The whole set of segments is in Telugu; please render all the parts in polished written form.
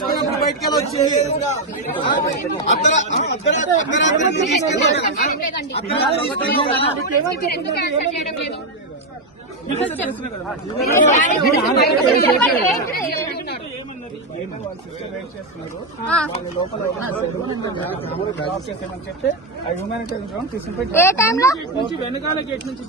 తీసుకున్నప్పుడు బయటకి వెళ్ళి వచ్చింది అర్ధరాత్రి తీసుకెళ్ళారు. వెనకాల గేట్ నుంచి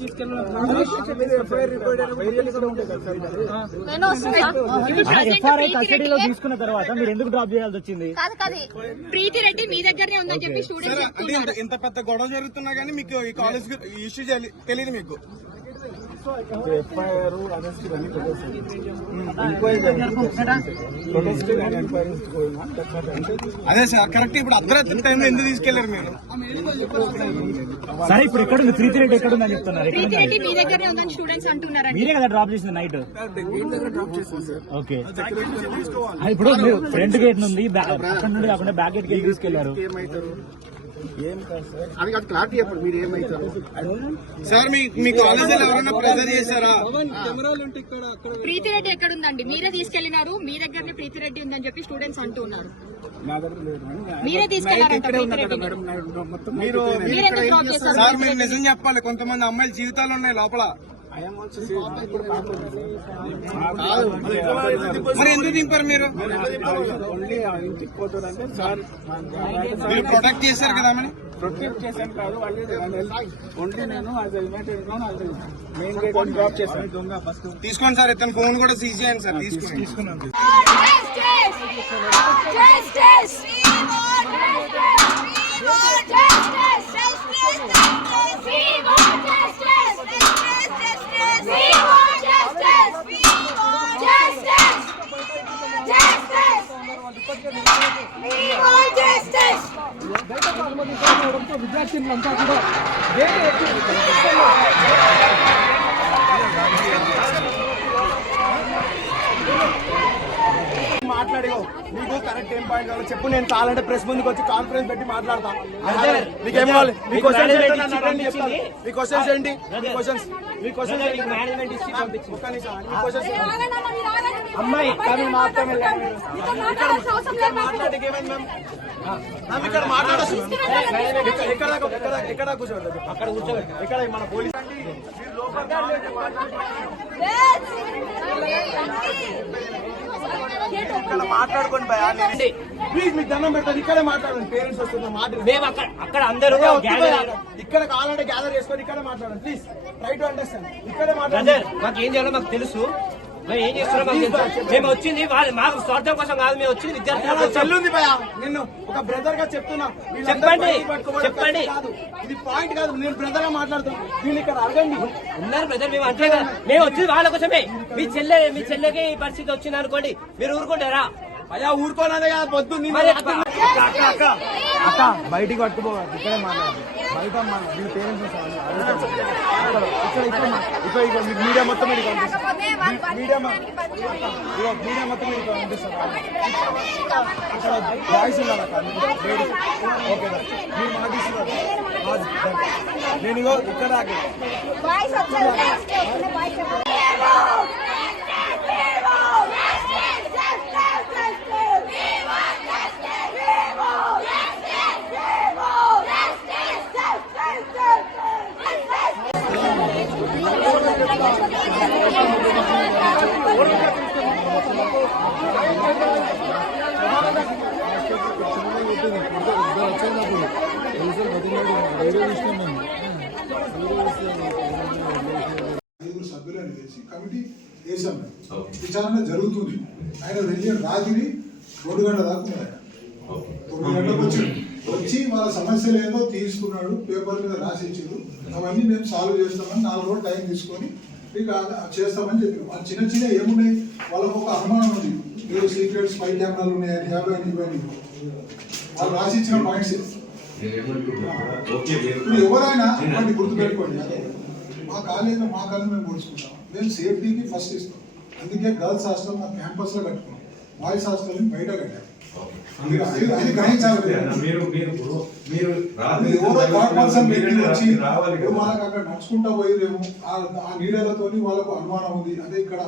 ఎఫ్ఆర్ఐ కస్టడీలో తీసుకున్న తర్వాత మీరు ఎందుకు డ్రాప్ చేయాల్సి వచ్చింది? ప్రీతి రెడ్డి మీ దగ్గరనే ఉందని చెప్పి స్టూడెంట్స్ ఇంత పెద్ద గొడవ జరుగుతున్నా కానీ మీకు ఈ కాలేజ్ ఇష్యూ తెలియదు మీకు. ఎఫ్ఐఆర్ అరెస్ట్ ఇవన్నీ అదే సార్ కరెక్ట్. ఇప్పుడు అర్ధరాత్రి టైంలో ఎందుకు తీసుకెళ్లారు మీరు? సరే ఇప్పుడు ఎక్కడ ఉంది ప్రీతి రెడ్డి? ఎక్కడ ఉందని చెప్తున్నారు? ప్రీతి రెడ్డి మీ దగ్గరనే ఉందని స్టూడెంట్స్ అంటున్నారు. మీరే కదా డ్రాప్ చేసింది నైట్? డ్రాప్ చేసింది సార్. ఓకే, ఇప్పుడు మీరు ఫ్రంట్ గేట్ నుండి అక్కడ నుండి కాకుండా బ్యాక్ గేట్ కి తీసుకెళ్లారు. ఏమవుతారు ఏం కాదు సార్, అది కాదు క్లారిటీ చెప్పండి. మీరు ఏమవుతారు సార్? మీ కాలేజీలో ఎవరైనా ప్రెజర్ చేశారా? ప్రీతి రెడ్డి ఎక్కడ ఉందండి? మీరే తీసుకెళ్లినారు, మీ దగ్గరనే ప్రీతి రెడ్డి ఉందని చెప్పి స్టూడెంట్స్ అంటున్నారు. నా దగ్గర లేదు, మీరే తీసుకెళ్లారంట. సార్ మీరు నిజం చెప్పాలి, కొంతమంది అమ్మాయిల జీవితాలు ఉన్నాయి లోపల. మరి ఎందుకు దింపారు మీరు? ఇంటికి పోతారంటే సార్ మీరు ప్రొటెక్ట్ చేశారు కదా? మరి ప్రొటెక్ట్ చేశాను కాదు, ఓన్లీ నేను మెయిన్ గేట్ డ్రాప్ చేశాను. తీసుకోండి సార్, ఇతను ఫోన్ కూడా సీజ్ చేయండి సార్. తీసుకున్నాను. విద్యార్థులంతా కూడా మాట్లాడే మీకు కరెక్ట్ ఏం పాయింట్ కావాలి చెప్పు. నేను కావాలంటే ప్రెస్ ముందుకు వచ్చి కాన్ఫరెన్స్ పెట్టి మాట్లాడతా. మీకు ఏం కావాలి? మీ క్వశ్చన్స్ ఏంటి? మీ క్వశ్చన్స్ ఏంటి? అమ్మాయి మాట్లాడేకి ఏమైంది మ్యామ్? ఇక్కడ మాట్లాడచ్చు. ఎక్కడ కూర్చోండి? అక్కడ కూర్చోండి. ఎక్కడ మన పోలీస్ ఇక్కడ మాట్లాడుకోండి భయ. ప్లీజ్ మీకు దండం పెడతాను, ఇక్కడే మాట్లాడండి. పేరెంట్స్ వస్తున్న మాట అక్కడ అందరూ ఇక్కడ కావాలంటే గ్యాదర్ చేసుకొని ఇక్కడే మాట్లాడండి. Please try to understand. ఇక్కడే మాట్లాడండి. మాకు ఏం చేయాలో మాకు తెలుసు, మేము ఏం చేస్తున్నాం మేము వచ్చింది మాకు స్వార్థం కోసం కాదు, మేము వచ్చింది విద్యార్థులు. చెల్లుంది భయ, నిన్ను ఒక బ్రదర్ గా చెప్తున్నా. చెప్పండి ఇది పాయింట్ కాదు, నేను బ్రదర్ గా మాట్లాడుతున్నా. వీళ్ళు ఇక్కడ అడగండి. ఉన్నారు బ్రదర్, మేము అంతే కదా, మేము వచ్చింది వాళ్ళ కోసమే. మీ చెల్లెకి ఈ పరిస్థితి వచ్చింది అనుకోండి, మీరు ఊరుకుంటారా? అయ్యా ఊరుకోనదే కదా పొద్దు. అక్క బయటికి పట్టుకోవాలి, ఇక్కడే మాట్లాడాలి. బయట మీ పేరెంట్స్ ఇక్కడ మీడియా మొత్తం మీరు పంపిస్తారు. మీడియా మొత్తం మీరు పంపిస్తారు. అక్కడ బాయ్స్ ఉన్నారు అక్క, ఓకే మీరు మాటిస్తున్నారు. నేను ఇగో ఇక్కడ సభ్యులని తెలిసి కమిటీ వేసాం. విచారణ జరుగుతుంది. ఆయన వెళ్ళిన రాత్రి 2 గంటల దాకా ఉన్నాడు. 9 గంటలకు వచ్చి వాళ్ళ సమస్యలు ఏదో తీసుకున్నాడు, పేపర్ మీద రాసి ఇచ్చారు. అవన్నీ మేము సాల్వ్ చేస్తామని 4 రోజులు టైం తీసుకొని మీకు చేస్తామని చెప్పారు. వాళ్ళు చిన్న ఏమున్నాయి, వాళ్ళకు ఒక అనుమానం ఉంది. ఏదో సీక్రెట్ స్పై కెమెరాలు ఉన్నాయని 50 ఇవన్నీ వాళ్ళు రాసి ఇచ్చిన పాయింట్స్. ఇప్పుడు ఎవరైనా వాటిని గుర్తుపెట్టుకోండి. మా కాలేజీలో మేము పోల్చుకుంటాం. మేము సేఫ్టీకి ఫస్ట్ ఇస్తాం. అందుకే గర్ల్స్ హాస్టల్ మా క్యాంపస్లో కట్టుకున్నాం. బాయ్స్ హాస్టల్ని బయట కట్టారు. ఓకే. అది గ్రహించాలి. మీరు అది ఎవరో థర్డ్ పర్సన్ వ్యక్తి వచ్చి రావాలి ఇప్పుడు వాళ్ళకి అక్కడ నడుచుకుంటా పోయిరేమో ఆ నీడలతోని వాళ్ళకు అనుమానం ఉంది. అదే ఇక్కడ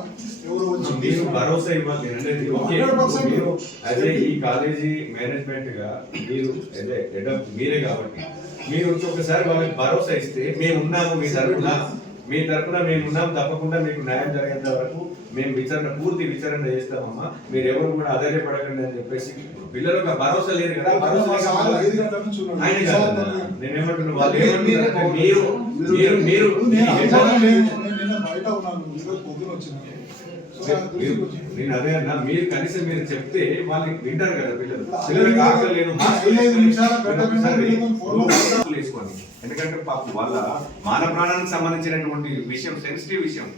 ఎవరు వచ్చి మీరు భరోసా ఇవ్వాలి అనేది ఓకే. 100% మీరు అదే ఈ కాలేజీ మేనేజ్మెంట్ గా మీరు అదే హెడ్ ఆఫ్ మీరే కాబట్టి మీరు ఒకసారి వాళ్ళకి భరోసా ఇస్తే మేము ఉన్నాము మీ తరఫున మేము ఉన్నాం, తప్పకుండా మీకు న్యాయం జరిగేంత వరకు మేము పూర్తి విచారణ చేస్తామమ్మా, మీరు ఎవరు కూడా ఆధారపడకండి అని చెప్పేసి పిల్లలకు భరోసా లేదు కదా. భరోసా చాలా 5 గంటల నుంచి ఉన్నారు. ఆయన కాదు, నేనేమంటున్నా వాళ్ళు ఏమంటున్నారంటే మీరు నేను నిన్న బయట ఉన్నాను, ఈరోజు పొద్దున వచ్చినాను. నేను అదే అన్నా, మీరు కనీసం మీరు చెప్తే వాళ్ళకి వింటారు కదా పిల్లలకు ఆగలేదు వేసుకోండి. ఎందుకంటే పాపం వాళ్ళ మాన ప్రాణానికి సంబంధించినటువంటి విషయం, సెన్సిటివ్ విషయం,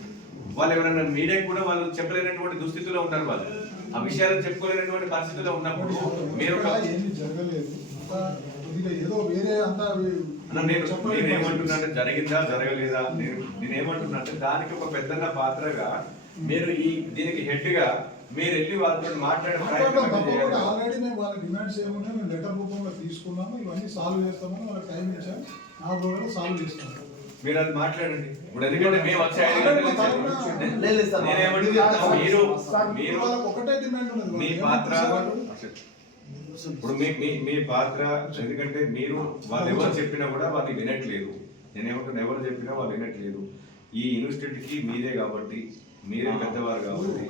వాళ్ళు ఎవరైనా మీడియాకి కూడా వాళ్ళు చెప్పలేనటువంటి దుస్థితిలో ఉంటారు. వాళ్ళు ఆ విషయాలను చెప్పుకోలేనటువంటి పరిస్థితిలో ఉన్నప్పుడు మీరు ఏమీ జరగలేదు, ఏదో వేరే అంతా నేనేమంటున్నా అంటే జరిగిందా జరగలేదా, నేనేమంటున్నా అంటే దానికి ఒక పెద్దన్న పాత్రగా మీరు దీనికి హెడ్ గా మీరు వెళ్ళి వాళ్ళతో మాట్లాడే ఆల్రెడీ మేము వాళ్ళ డిమాండ్స్ ఏమున్నాయి మేము లెటర్ రూపంలో తీసుకున్నాము, ఇవన్నీ సాల్వ్ చేస్తామని వాళ్ళకి టైం ఇచ్చాము, 4 రోజుల్లో సాల్వ్ చేస్తాము. మీరు అది మాట్లాడండి. ఇప్పుడు ఎందుకంటే మేము వచ్చే 5 గంటల నేనేమంటున్నా మీరు ఒకటే డిమాండ్ ఉన్నది మీ పాత్ర. ఇప్పుడు మీ పాత్ర ఎందుకంటే మీరు వాళ్ళు ఎవరు చెప్పినా కూడా వాళ్ళు వినట్లేదు. నేనేమంటున్నా ఎవరు చెప్పినా వాళ్ళు వినట్లేదు. ఈ యూనివర్సిటీకి మీదే కాబట్టి మీరే పెద్దవారు కాబట్టి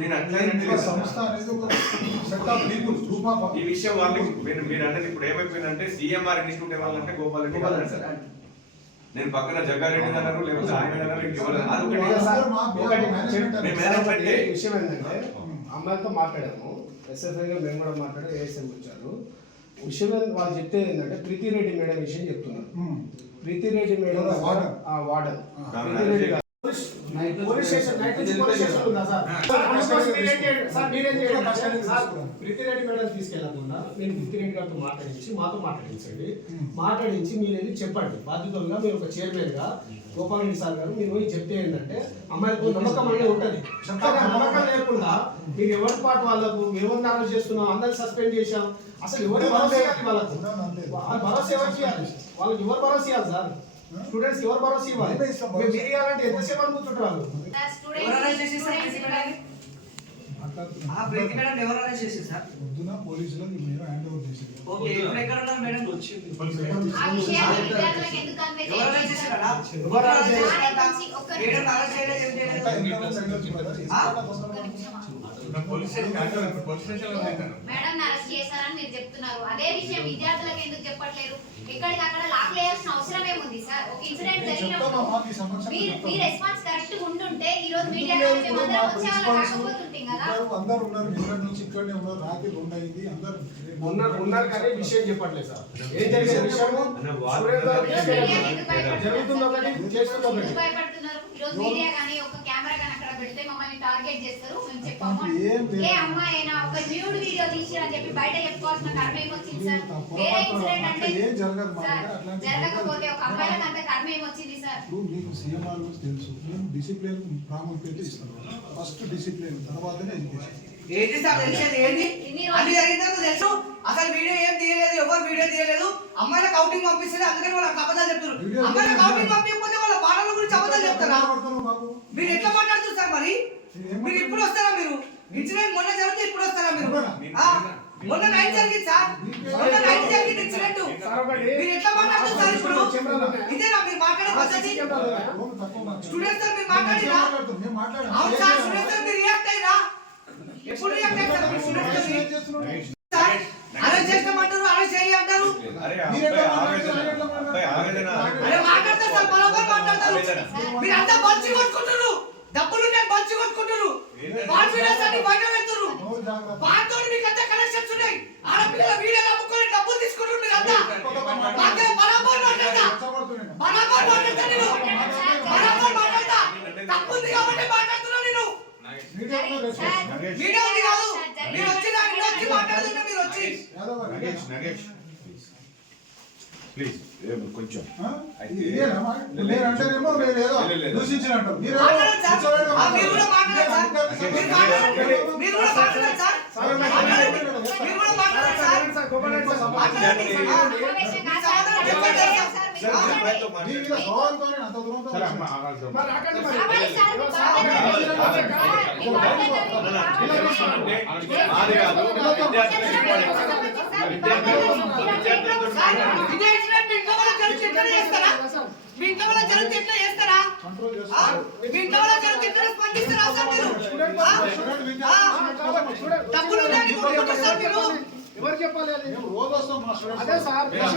నేను అట్లా ఈ విషయం వాళ్ళకి మీరు అంటే ఇప్పుడు ఏమైపోయిందంటే సిఎంఆర్ ఇన్స్టిట్యూట్ ఎవరంటే గోపాల్ రెడ్డి వాళ్ళని సార్, నేను పక్కన జగ్గారెడ్డి అన్నారు, లేకపోతే ఆయన అన్నారు, విషయం ఏంటంటే అమ్మాయితో మాట్లాడాము, ఎస్ఎఫ్ఐగా మేము కూడా మాట్లాడాము, ఏఎస్ఎం వచ్చారు. విషయం వాళ్ళు చెప్తే ఏంటంటే ప్రీతి రెడ్డి మేడం విషయం చెప్తున్నారు. ప్రీతి రెడ్డి మేడం వార్డన్ ప్రీతి రెడ్డి ప్రీతి రెడ్డి మేడం తీసుకెళ్లకుండా నేను ప్రీతి రెడ్డి గారితో మాతో మాట్లాడించండి, మాట్లాడించి మీరు వెళ్ళి చెప్పండి. బాధ్యతలుగా మీరు ఒక చైర్మన్ గా గోపాల్ రెడ్డి సార్ గారు మీరు పోయి చెప్తే ఏంటంటే అమ్మాయిలకు నమ్మకం అనేది ఉంటుంది. నమ్మకం లేకుండా మీరు ఎవరి పాటు వాళ్ళకు ఎవరిని అరెస్ట్ చేస్తున్నాం, అందరిని సస్పెండ్ చేశాం, అసలు ఎవరు భరోసా ఇవ్వాలి, వాళ్ళకు భరోసా ఎవరు చేయాలి, వాళ్ళకి ఎవరు భరోసా ఇవ్వాలి సార్, స్టూడెంట్స్ ఎవరు భరోసా ఇవ్వాలి, మీరు చేయాలంటే ఎంతసేపు అని కూర్చుంటారు. పొద్దున పోలీసులకు మీరు హ్యాండ్ ఓవర్ చేసింది. మేడం అరెస్ట్ చేశారని మీరు చెప్తున్నారు, అదే విషయం విద్యార్థులకు ఎందుకు చెప్పట్లేదు? ఎక్కడికి అక్కడ లాక్ వేయాల్సిన అవసరం ఏముంది సార్? ఒక ఇన్సిడెంట్ జరిగినప్పుడు మీ రెస్పాన్స్ కరెక్ట్ ఉంటుంటే ఈ రోజు మీడియా అందరూ ఉన్నారు, నిన్నటి నుంచి ఇక్కడనే ఉన్నారు, రాత్రి 2 అయింది, అందరూ ఉన్నారు కానీ విషయం చెప్పట్లేదు సార్. ఏం జరిగే విషయము జరుగుతుందో భయపడుతున్నారు. ఈ రోజు మీడియా కానీ ఒక కెమెరా కానీ అక్కడ పెడితే మమ్మల్ని టార్గెట్ చేస్తారు. మేము చెప్పాము ఏ అమ్మాయి అయినా ఒక న్యూడ్ వీడియో తీసి అని చెప్పి బయట చెప్పుకోవాల్సిన కర్మ ఏమొచ్చింది సార్? వేరే ఇన్సిడెంట్ అంటే జరగకపోతే ఒక అమ్మాయిలకు అంత కర్మ ఏమొచ్చింది సార్? మీకు సీఎంఆర్ గురించి తెలుసు, మేము డిసిప్లిన్ ప్రాముఖ్యత ఇస్తాం. ఫస్ట్ డిసిప్లిన్, తర్వాతనే ఎడ్యుకేషన్. ఏంటి సార్ తెలిసేది? ఏంటి అన్ని జరిగిందో తెలుసు. అసలు వీడియో ఏం తీయలేదు, ఎవరు వీడియో తీయలేదు. అమ్మాయిలకు అవుటింగ్ పంపిస్తే అందుకని వాళ్ళకి అబద్ధాలు చెప్తారు. అమ్మాయిలకు అవుటింగ్ పంపించకపోతే వాళ్ళ బాణాల గురించి అబద్ధాలు చెప్తారా? మీరు ఎట్లా మాట్లాడుతున్నారు సార్? మరి మీరు ఇప్పుడు వస్తారా? మీరు ఇన్సిడెంట్ మొన్న జరిగితే ఇప్పుడు వస్తారా? మీరు మొన్న నైట్ జరిగింది సార్, మొన్న నైట్ జరిగింది ఇన్సిడెంట్. మీరు ఎట్లా మాట్లాడుతున్నారు సార్? ఇప్పుడు ఇదేనా మీరు మాట్లాడే పద్ధతి? స్టూడెంట్స్ తో మీరు మాట్లాడిరా? అవును సార్, స్టూడెంట్స్ తో మీరు రియాక్ట్ అయ్యారా? ఎప్పుడు రియాక్ట్ అయ్యారు? అరెస్ట్ చేస్తామంటారు, అరెస్ట్ చేయి అంటారు. అరే మాట్లాడతారు సార్, బరాబర్ మాట్లాడతారు. మీరు అంతా పంచి కొట్టుకుంటారు, డబ్బులు నేను పంచి కొట్టుకుంటారు, కాన్ఫిడెన్స్ అని బయట పెడుతున్నారు. బాగా మీకు అంతా కనెక్షన్స్ ఉన్నాయి. ఆడపిల్లల వీడియోలు అమ్ముకొని డబ్బులు తీసుకుంటారు మీరు అంతా. మాకే బరాబర్ మాట్లాడతా, బరాబర్ మాట్లాడతా, నేను బరాబర్ మాట్లాడతా. తప్పుంది కాబట్టి మాట్లాడుతున్నా నేను. వీడియో ఉంది కాదు, మీరు వచ్చి నా ఇంట్లో వచ్చి మాట్లాడుతున్నా. మీరు వచ్చి ప్లీజ్ కొంచెం అంటేనేమో మీరు ఏదో దూషించినట్టు మీరు కూడా మాట్లాడారు సార్. మీరు మాట్లాడండి. మీరు కూడా మాట్లాడండి సార్. మాట్లాడండి. మీరు కూడా మాట్లాడండి సార్. మాట్లాడండి. సమావేశం కాదు సార్. చెప్పండి సార్. మీ మీద గౌరవంతోనే అంత దూరంతో అవ్వాలి సార్. మీ అది కాదు ఇదే ఇన్సిడెంట్ మీ ఇంట్లో వాళ్ళ జరిగితే ఎట్లా చేస్తారా? మీ ఇంట్లో వాళ్ళ జరిగితే ఎట్లా చేస్తారా? కంట్రోల్ ఆ? చేస్తారు. మీ ఇంట్లో వాళ్ళ జరిగితే ఎట్లా స్పందిస్తారా సార్ మీరు? ఆ? తప్పులు ఉన్నాయని కొట్టుకుంటారు సార్ మీరు. మేము రోజు వస్తాం మా స్టూడెంట్స్.